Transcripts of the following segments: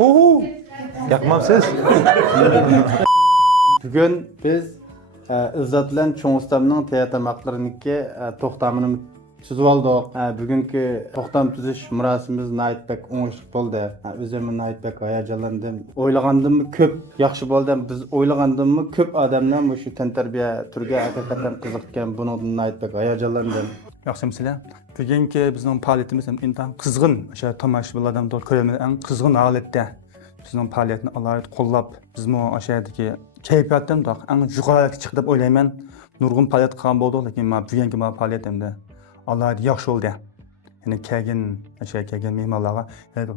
Uhu. Yakmamsız. Bugün biz İzzat bilen Çoğun Ustamның teatrmaklarınınki toxtamını tüzüp aldık. Bugünkü toxtam tüzüş murasimimiz nayit bek oňuşluk boldy. Özüm nayit bek hayajanlandım. Oýlagandym köp ýaxşy boldy. Biz oýlagandym köp adamlar şu tenterbiýe türge hakykatan kızykkan. Bunun nayit bek hayajanlandım. Yaxşı sizler. Bugünkü bizning faoliyatimiz ham intan qizg'in, o'sha tomoshabinlardan dor ko'ramiz eng qizg'in holatda bizning faoliyatni alohida qo'llab, bizmi o'shadagi kayfiyatdan da eng yuqoriga chiqdi deb o'ylayman. Nurg'un faoliyat qilgan bo'ldik, lekin men bugünkü faoliyatimda alohida yaxshi bo'ldi. Ya'ni kelgan mehmonlarga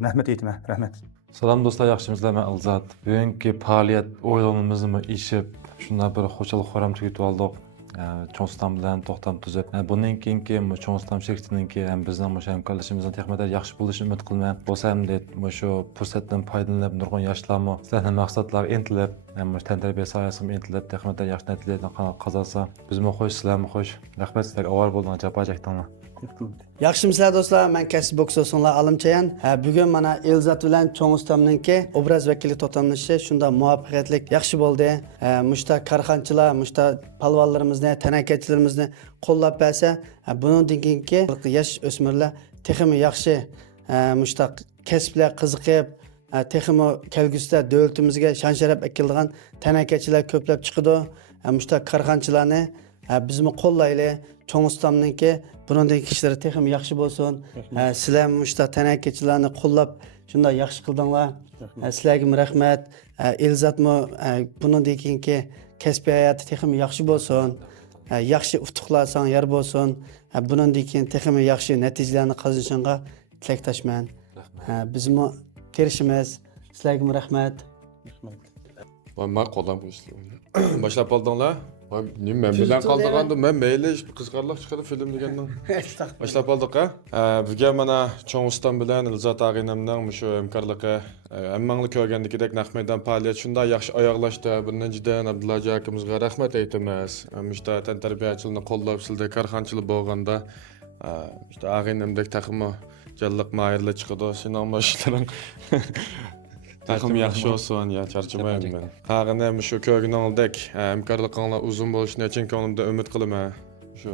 rahmat aytaman, rahmat. Salam do'stlar, yaxshimisizlar? Men Ilzat. Bugungi faoliyat o'yinimizni ishib, shundan bir xo'jalik xo'ram tugatib oldik. Çoğun Ustam bilan to'xtam tuzib, bundan keyingi Çoğun Ustam shirkatiniki ham bizning o'sha hamkorlashimizni texnikada yaxshi bo'lishini umid qilaman. Bo'lsa ham shu fursatdan foydalanib, nurg'un yoshlarni sizlarni maqsadlarga intilib, ham tantarbiya sohasida intilib, texnikada yaxshi natijalarni qozonsa, bizmi xo'sh, sizlarmi xo'sh. Rahmat sizlarga avval bo'lgan javob chekdinglar. Yaxşımısınızlar dostlar, ben Kasip Boksosonlar Alımçayan. Bugün bana İlzat bilen Çoğun Ustam'nınki obraz vekili totamlışı şunda muvaffakiyetlik yaxşı boldu. Muşta karxançılar, muşta palvallarımızı, tenekeçilerimizni qo'llab bersa, bunun dinkinki yaş ösmürler teximi yaxşı muşta kesipler qiziqib, teximi kelgüsüde dövletimizge şan şeref ekildiğen tenekeçiler köplep çıkıdı. Muşta karxançılarını bizmi qo'llayli. Çoğun Ustam'nınki bunun kişileri texim yaxşı bolsun. Sizler muşta tenekeçilerini qo'llab şunda yaxşı qıldыңlar. Sizlerge rahmet. İlzatmı bunun keyinki kesbi hayatı texim yaxşı bolsun. Yaxşı utuqlarsan yer bolsun. Bunun keyin texim yaxşı neticelerni qazanışınga tilekdaşman. Bizmi tirişimiz. Sizlerge rahmet. Ben qo'ldan boshlab oldinglar. Men bilan qoldirgandim. Men mayli qizqarliq chiqadi film degandan. Boshlab oldik ha. Bugun mana Çoğun Ustam bilan İlzat ag'inamning shu hamkorligi hammangni ko'rgandekidek naq maydon faoliyat shunda yaxshi oyoqlashdi. Bundan juda Abdullajo akamizga rahmat aytamiz. Mishta tantarbiyachilikni qo'llab sizda karxanchilik bo'lganda işte ag'inamdek taqimi jalliq mayirlar chiqadi. Sening mashinalaring Takım yaxşı olsun ya, charchamayman men. Qag'ina shu ko'rganingdek hamkorlikinglar uzun bo'lishini uchun ko'nglimda umid qilaman. Shu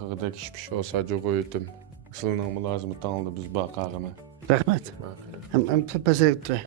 qag'idek ish pish olsa jo'g'oydim. Sizlarning mulozimatingizda biz bor qag'ina. Rahmet. Hem pasayib turay.